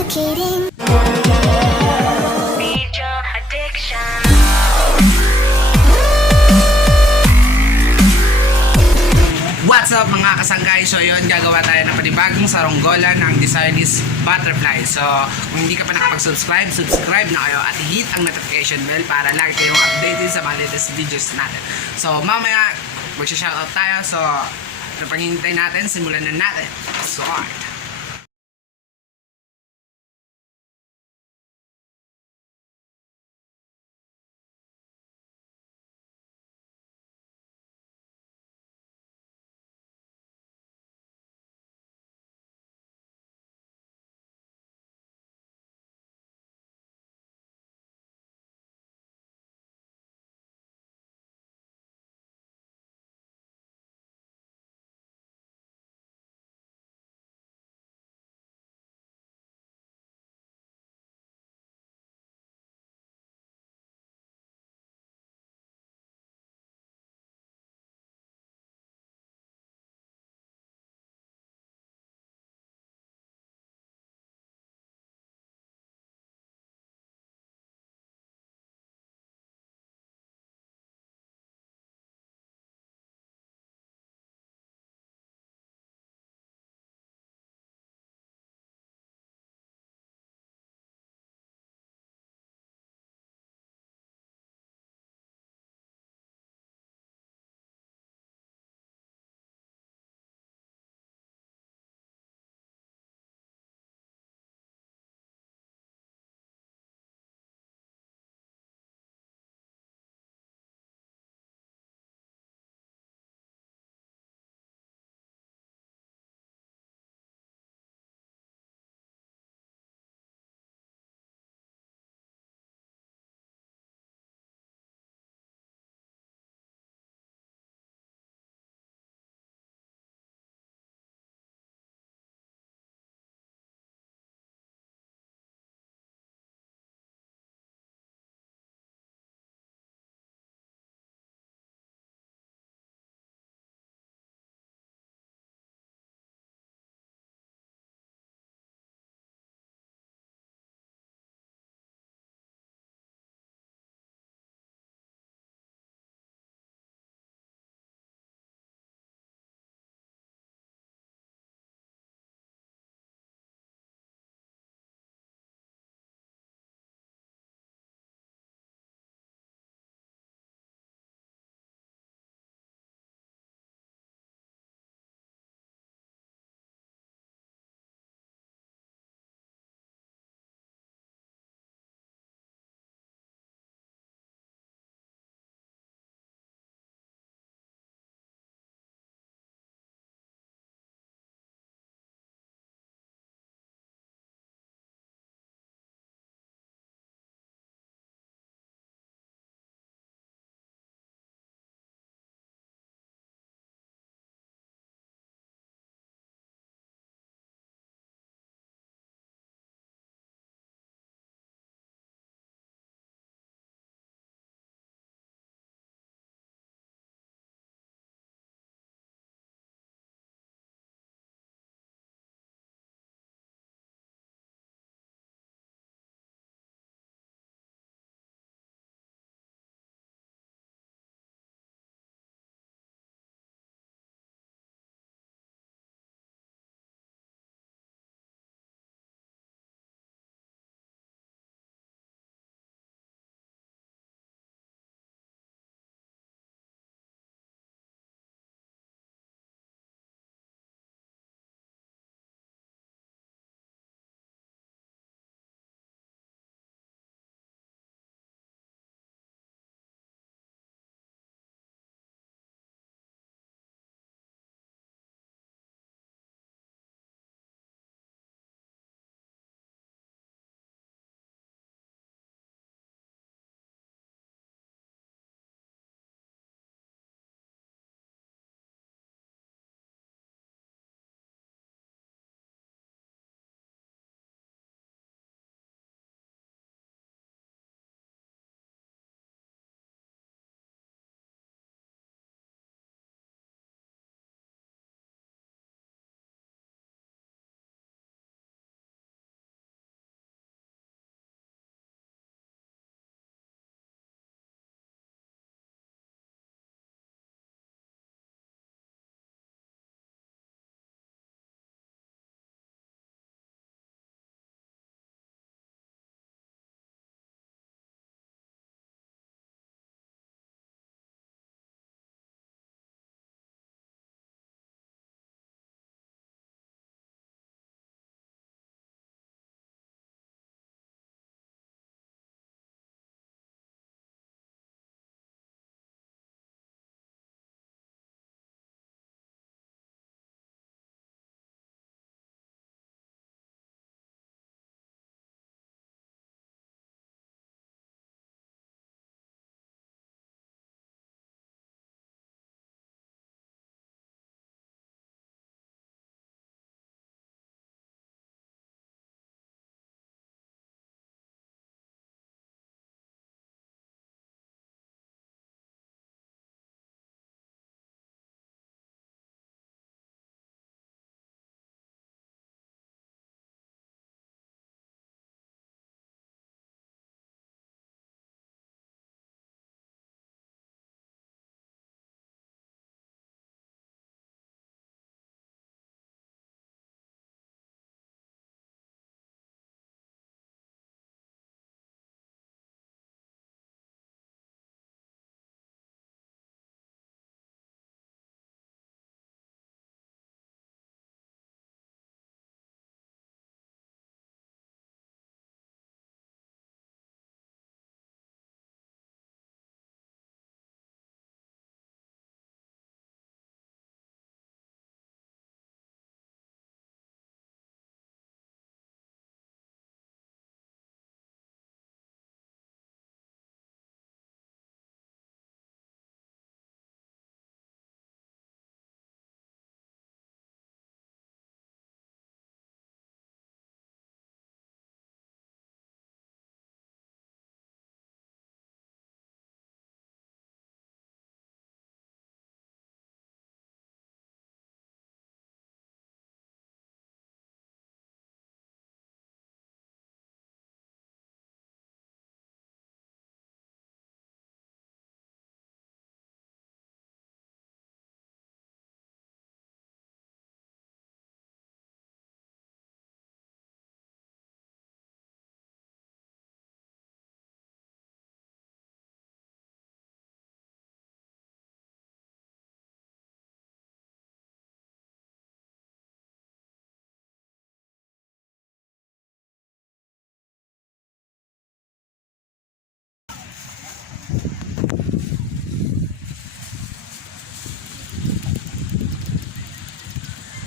suffocating. Major addiction. What's up mga kasanggay? So yun, gagawa tayo ng panibagong saronggola ng Desireless Butterfly. So kung hindi ka pa nakapag-subscribe, subscribe na kayo at hit ang notification bell para lagi kayong updated sa mga latest videos natin. So mamaya, magsha-shoutout tayo. So ano pang hinihintay natin, simulan na natin. So,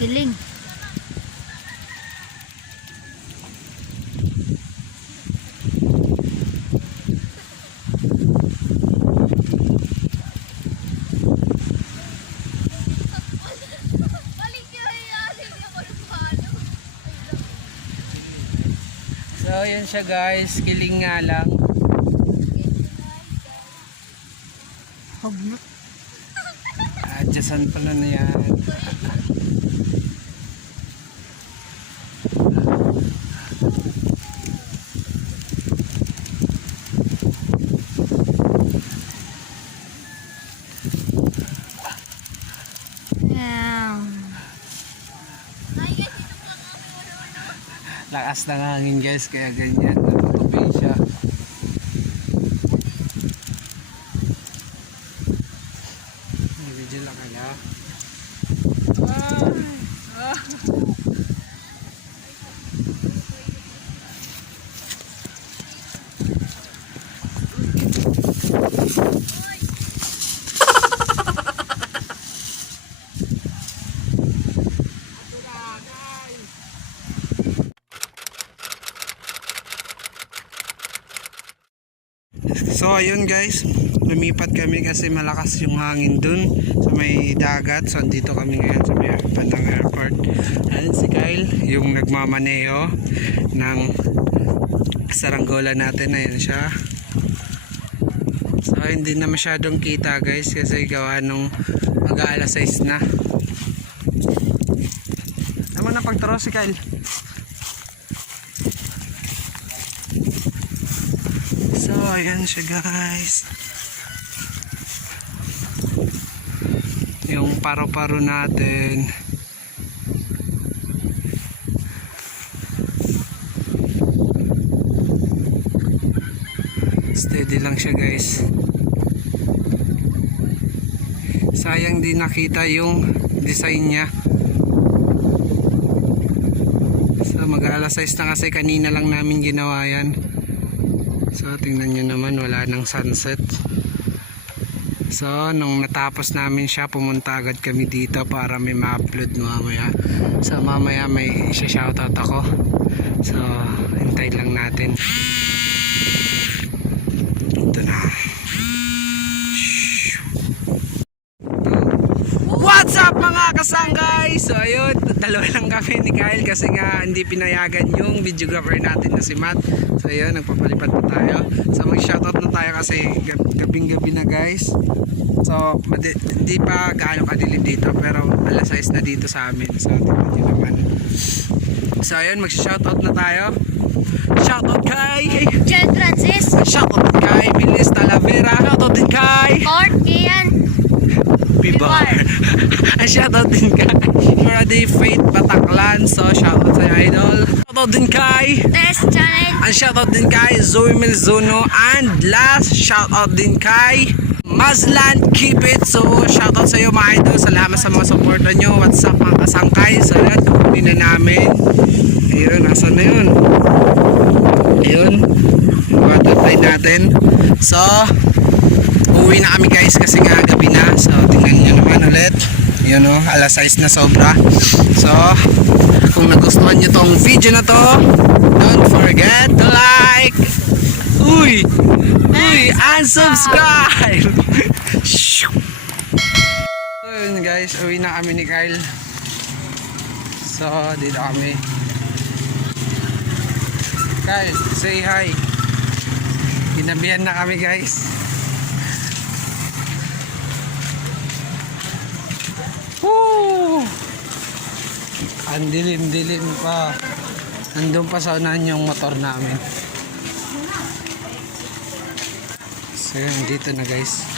Kiling. So, yun siya guys. Kiling nga lang. Adjustan pala na yan. Lakas ng hangin guys, kaya ganyan. Natutupi siya. May video lang kaya. So ayun guys, lumipat kami kasi malakas yung hangin dun sa may dagat. So dito kami ngayon sa may Bandang Airport. Ayun si Kyle, yung nagmamaneho ng saranggola natin. Ayun siya. So hindi na masyadong kita guys kasi gawa nung mag-aalas 6 na. Naman na pagturo si Kyle. So, ayan siya guys. Yung paro-paro natin. Steady lang siya guys. Sayang di nakita yung design niya. So mag-alas 6 na kasi kanina lang namin ginawa yan. So tingnan nyo naman wala nang sunset. So nung natapos namin siya pumunta agad kami dito para may ma-upload mamaya. So mamaya may isa-shoutout ako. So hintay lang natin. Ito na. What's up mga kasanggay? So ayun, dalawa lang kami ni Kyle kasi nga hindi pinayagan yung videographer natin na si Matt. So ayun, nagpapalipad na tayo. So mag-shoutout na tayo kasi gab- gabing-gabi na guys. So hindi pa gaano kadilim dito pero alas 6 na dito sa amin. So tingnan nyo naman. So ayun, mag-shoutout na tayo. Shoutout kay Jen Francis. Shoutout kay Milis Talavera. Shoutout din kay Court Kian. Bibar. Ang shoutout din kay Friday Faith Bataklan. So, shoutout sa idol. Shoutout din kay Test Channel. ang shoutout din kay Zoe Milzuno and last shoutout din kay Mazlan Keep It so shoutout sa iyo mga idol salamat sa mga supporta nyo what's up mga kasangkay so yan kukunin na namin ayun nasan na yun ayun butterfly natin so uwi na kami guys kasi nga gabi na. So tingnan nyo naman ulit. Yun o alas 6 na sobra. So kung nagustuhan nyo tong video na to don't forget to like. Uy! Uy and subscribe so yun guys uwi na kami ni Kyle. So dito kami. Kyle say hi. Ginabihan na kami guys Woo! Ang dilim-dilim pa. Nandun pa sa unahan yung motor namin. So yun, dito na guys.